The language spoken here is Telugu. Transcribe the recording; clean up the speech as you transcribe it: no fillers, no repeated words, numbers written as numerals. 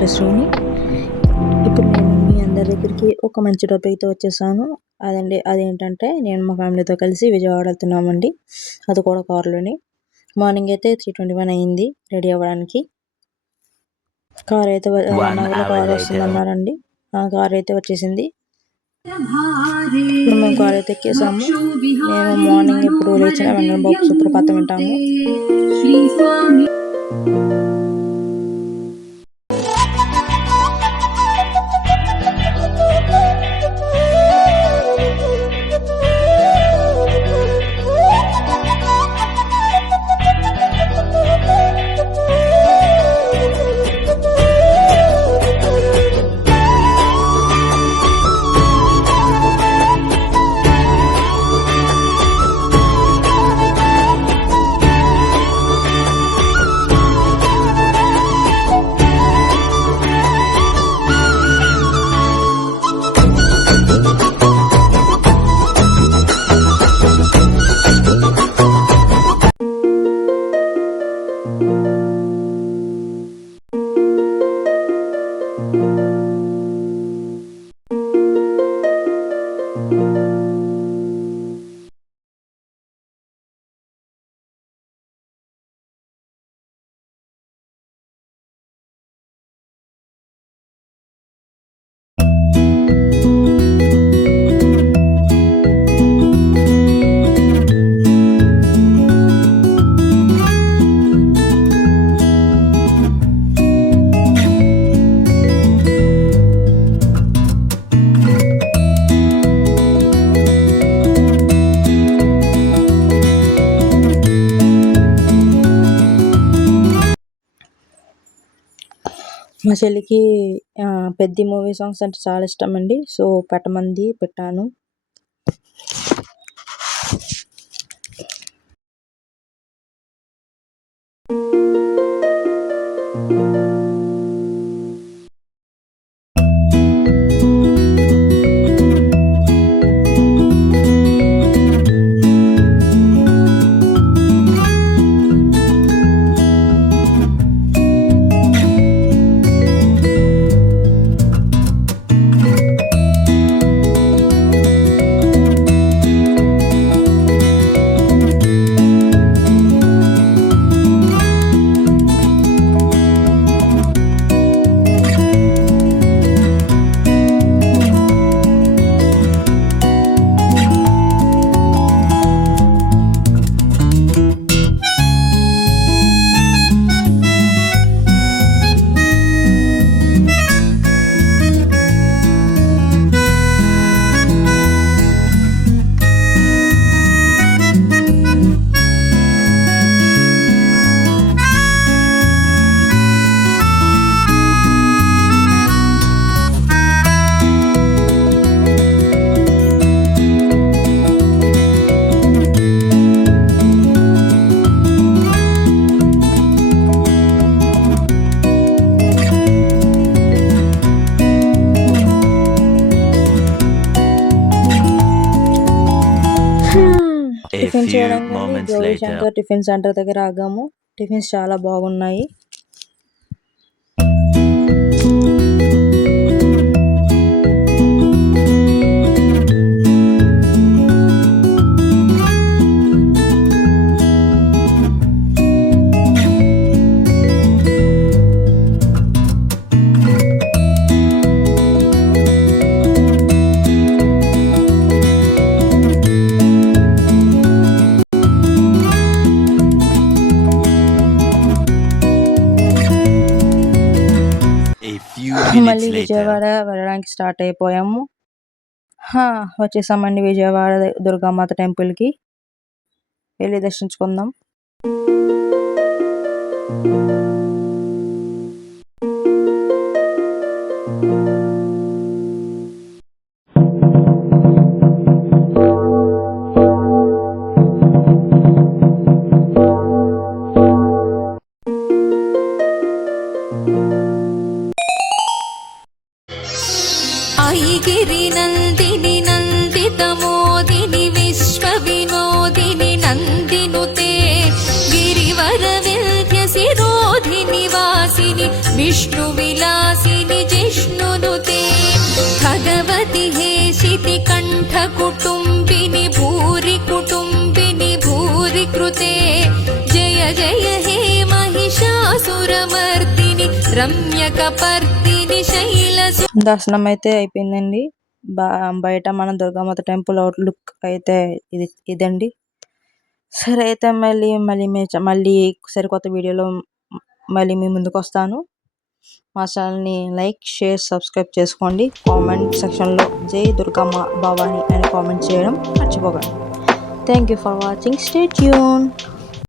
శశిని. ఇప్పుడు నేను మీ అందరి దగ్గరికి ఒక మంచి టాపిక్తో వచ్చేసాను. అదేంటంటే నేను మా ఫ్యామిలీతో కలిసి విజయవాడ వెళ్తున్నామండి. అది కూడా కారులోని. మార్నింగ్ అయితే 3:21 అయింది రెడీ అవ్వడానికి. కార్ అయితే 1 అవర్లో కార్ వస్తుందన్నారండి. ఆ కార్ అయితే వచ్చేసింది. ఇప్పుడు మేము కార్ అయితే ఎక్కేసాము. మేము మార్నింగ్ ఎప్పుడు లేచిన వెంకన్న బాబు సుప్రభాతం వింటాము. మా చెల్లికి పెద్ద మూవీ సాంగ్స్ అంటే చాలా ఇష్టం అండి. సో పెట్టమంది పెట్టాను. టిఫిన్ చేయడానికి గౌరీశంకర్ టిఫిన్ సెంటర్ దగ్గర ఆగాము. టిఫిన్స్ చాలా బాగున్నాయి. మళ్ళీ విజయవాడ వెళ్ళడానికి స్టార్ట్ అయిపోయాము. వచ్చేసామండి విజయవాడ దుర్గామాత టెంపుల్కి. వెళ్ళి దర్శించుకుందాం. गिरि नंदिनि नंदित मोदिनि विश्व विनोदिनि नंदिनुते गिरिवर विद्य सिरोधि निवासिनि विष्णु विलास शक्ति हे शितिकण्ठ कुटुम्बिनि भूरि कुटुम्बिनि भूरि कृते जय जय हे महिषासुरमर्दिनि रम्यकपर्दिनि शैलसु దర్శనం అయితే అయిపోయిందండి. బయట మన దుర్గామాత టెంపుల్ అవుట్లుక్ అయితే ఇదండి. సరే అయితే మళ్ళీ సరికొత్త వీడియోలో మళ్ళీ మీ ముందుకు వస్తాను. మా ఛానల్ని లైక్, షేర్, సబ్స్క్రైబ్ చేసుకోండి. కామెంట్ సెక్షన్లో జై దుర్గమ్మ భవాని అని కామెంట్ చేయడం మర్చిపోకండి. Thank you for watching. Stay tune.